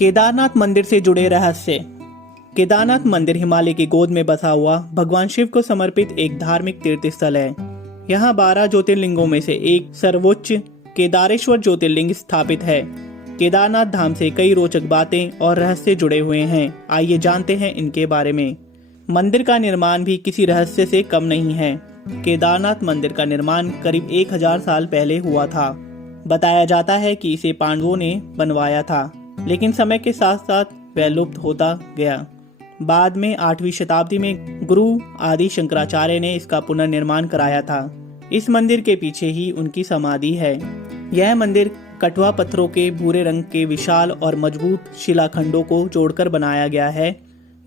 केदारनाथ मंदिर से जुड़े रहस्य। केदारनाथ मंदिर हिमालय की गोद में बसा हुआ भगवान शिव को समर्पित एक धार्मिक तीर्थ स्थल है। यहाँ 12 ज्योतिर्लिंगों में से एक सर्वोच्च केदारेश्वर ज्योतिर्लिंग स्थापित है। केदारनाथ धाम से कई रोचक बातें और रहस्य जुड़े हुए हैं। आइए जानते हैं इनके बारे में। मंदिर का निर्माण भी किसी रहस्य से कम नहीं है। केदारनाथ मंदिर का निर्माण करीब 1000 साल पहले हुआ था। बताया जाता है कि इसे पांडवों ने बनवाया था, लेकिन समय के साथ साथ वह लुप्त होता गया। बाद में 8वीं शताब्दी में गुरु आदि शंकराचार्य ने इसका पुनर्निर्माण कराया था। इस मंदिर के पीछे ही उनकी समाधि है। यह मंदिर कटवा पत्थरों के भूरे रंग के विशाल और मजबूत शिलाखंडों को जोड़कर बनाया गया है।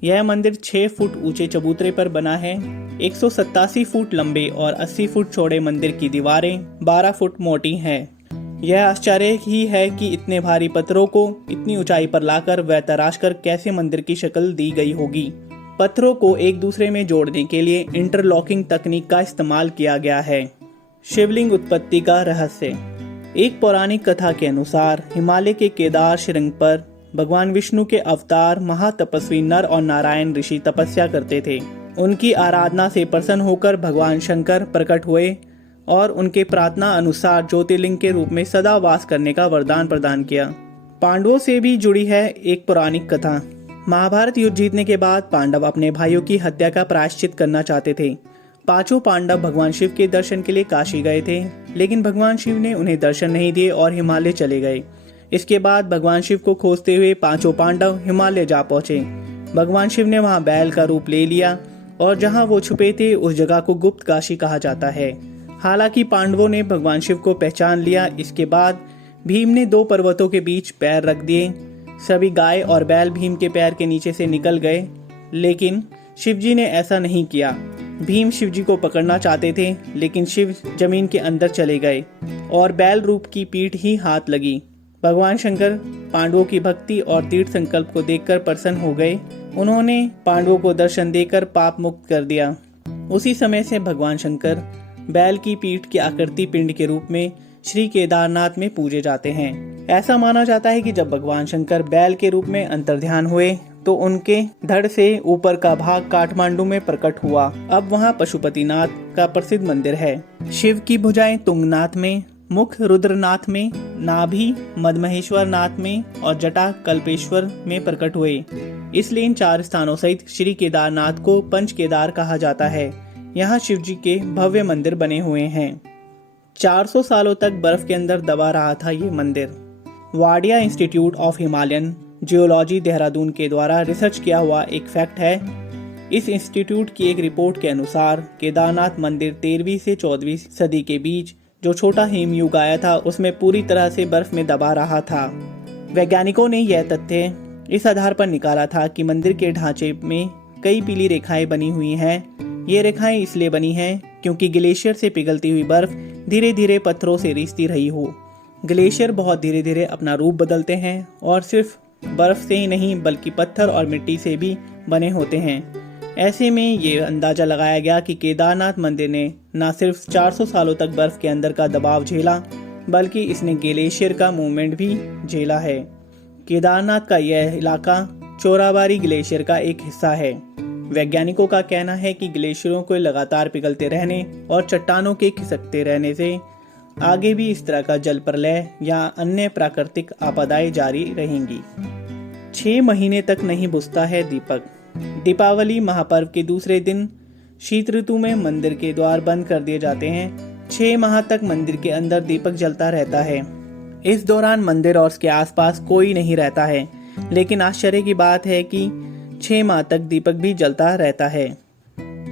यह मंदिर 6 फुट ऊंचे चबूतरे पर बना है। 187 फुट लंबे और 80 फुट चौड़े मंदिर की दीवारें 12 फुट मोटी हैं। यह आश्चर्य ही है कि इतने भारी पत्थरों को इतनी ऊंचाई पर लाकर व तराशकर कैसे मंदिर की शक्ल दी गई होगी। पत्थरों को एक दूसरे में जोड़ने के लिए इंटरलॉकिंग तकनीक का इस्तेमाल किया गया है। शिवलिंग उत्पत्ति का रहस्य। एक पौराणिक कथा के अनुसार हिमालय के केदार श्रृंग पर भगवान विष्णु के अवतार महातपस्वी नर और नारायण ऋषि तपस्या करते थे। उनकी आराधना से प्रसन्न होकर भगवान शंकर प्रकट हुए और उनके प्रार्थना अनुसार ज्योतिर्लिंग के रूप में सदा वास करने का वरदान प्रदान किया। पांडवों से भी जुड़ी है एक पौराणिक कथा। महाभारत युद्ध जीतने के बाद पांडव अपने भाइयों की हत्या का प्रायश्चित करना चाहते थे। 5 पांडव भगवान शिव के दर्शन के लिए काशी गए थे, लेकिन भगवान शिव ने उन्हें दर्शन नहीं दिए और हिमालय चले गए। इसके बाद भगवान शिव को खोजते हुए 5 पांडव हिमालय जा पहुंचे। भगवान शिव ने वहां बैल का रूप ले लिया और जहां वो छुपे थे उस जगह को गुप्त काशी कहा जाता है। हालांकि पांडवों ने भगवान शिव को पहचान लिया। इसके बाद भीम ने 2 पर्वतों के बीच पैर रख दिए। सभी गाय और बैल भीम के पैर के नीचे से निकल गए, लेकिन शिवजी ने ऐसा नहीं किया। भीम शिवजी को पकड़ना चाहते थे, लेकिन शिव जमीन के अंदर चले गए और बैल रूप की पीठ ही हाथ लगी। भगवान शंकर पांडवों की भक्ति और तीर्थ संकल्प को देखकर प्रसन्न हो गए। उन्होंने पांडवों को दर्शन देकर पाप मुक्त कर दिया। उसी समय से भगवान शंकर बैल की पीठ की आकृति पिंड के रूप में श्री केदारनाथ में पूजे जाते हैं। ऐसा माना जाता है कि जब भगवान शंकर बैल के रूप में अंतर्ध्यान हुए तो उनके धड़ से ऊपर का भाग काठमांडू में प्रकट हुआ। अब वहाँ पशुपतिनाथ का प्रसिद्ध मंदिर है। शिव की भुजाएं तुंगनाथ में, मुख रुद्रनाथ में, नाभि मदमहेश्वर नाथ में और जटा कल्पेश्वर में प्रकट हुए। इसलिए इन 4 स्थानों सहित श्री केदारनाथ को पंच केदार कहा जाता है। यहाँ शिव जी के भव्य मंदिर बने हुए हैं। 400 सालों तक बर्फ के अंदर दबा रहा था ये मंदिर। Wadia institute of Himalayan geology Dehradun के द्वारा रिसर्च किया हुआ एक फैक्ट है। इस इंस्टीट्यूट की एक रिपोर्ट के अनुसार केदारनाथ मंदिर 13वीं से 14वीं सदी के बीच जो छोटा हिमयुग आया था उसमें पूरी तरह से बर्फ में दबा रहा था। वैज्ञानिकों ने यह तथ्य इस आधार पर निकाला था कि मंदिर के ढांचे में कई पीली रेखाएं बनी हुई हैं। ये रेखाएं इसलिए बनी हैं क्योंकि ग्लेशियर से पिघलती हुई बर्फ धीरे धीरे पत्थरों से रिसती रही हो। ग्लेशियर बहुत धीरे धीरे अपना रूप बदलते हैं और सिर्फ बर्फ से ही नहीं बल्कि पत्थर और मिट्टी से भी बने होते हैं। ऐसे में ये अंदाजा लगाया गया कि केदारनाथ मंदिर ने न सिर्फ 400 सालों तक बर्फ के अंदर का दबाव झेला, बल्कि इसने ग्लेशियर का मूवमेंट भी झेला है। केदारनाथ का यह इलाका चोराबारी ग्लेशियर का एक हिस्सा है। वैज्ञानिकों का कहना है कि ग्लेशियरों को लगातार पिघलते रहने और चट्टानों के खिसकते रहने से आगे भी इस तरह का जल प्रलय या अन्य प्राकृतिक आपदाएं जारी रहेंगी। 6 महीने तक नहीं बुझता है दीपक। दीपावली महापर्व के दूसरे दिन शीत ऋतु में मंदिर के द्वार बंद कर दिए जाते हैं। 6 माह तक मंदिर के अंदर दीपक जलता रहता है। इस दौरान मंदिर और उसके आसपास कोई नहीं रहता है, लेकिन आश्चर्य की बात है कि 6 माह तक दीपक भी जलता रहता है।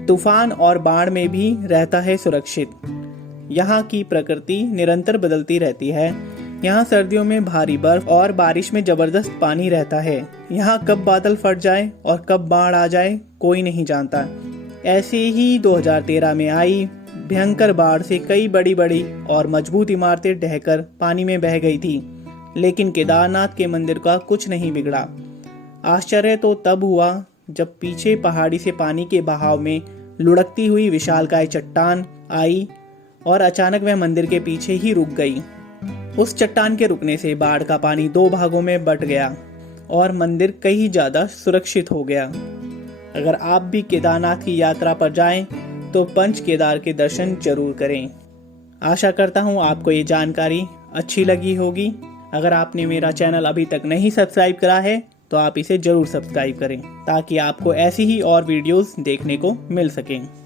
तूफान और बाढ़ में भी रहता है सुरक्षित। यहाँ की प्रकृति निरंतर बदलती रहती है। यहाँ सर्दियों में भारी बर्फ और बारिश में जबरदस्त पानी रहता है। यहाँ कब बादल फट जाए और कब बाढ़ आ जाए कोई नहीं जानता। ऐसे ही 2013 में आई भयंकर बाढ़ से कई बड़ी बड़ी और मजबूत इमारतें ढहकर पानी में बह गई थी, लेकिन केदारनाथ के मंदिर का कुछ नहीं बिगड़ा। आश्चर्य तो तब हुआ जब पीछे पहाड़ी से पानी के बहाव में लुढ़कती हुई विशालकाय चट्टान आई और अचानक वह मंदिर के पीछे ही रुक गई। उस चट्टान के रुकने से बाढ़ का पानी 2 भागों में बट गया और मंदिर कहीं ज़्यादा सुरक्षित हो गया। अगर आप भी केदारनाथ की यात्रा पर जाएं तो पंच केदार के दर्शन जरूर करें। आशा करता हूं आपको ये जानकारी अच्छी लगी होगी। अगर आपने मेरा चैनल अभी तक नहीं सब्सक्राइब करा है तो आप इसे जरूर सब्सक्राइब करें ताकि आपको ऐसी ही और वीडियोस देखने को मिल सकें।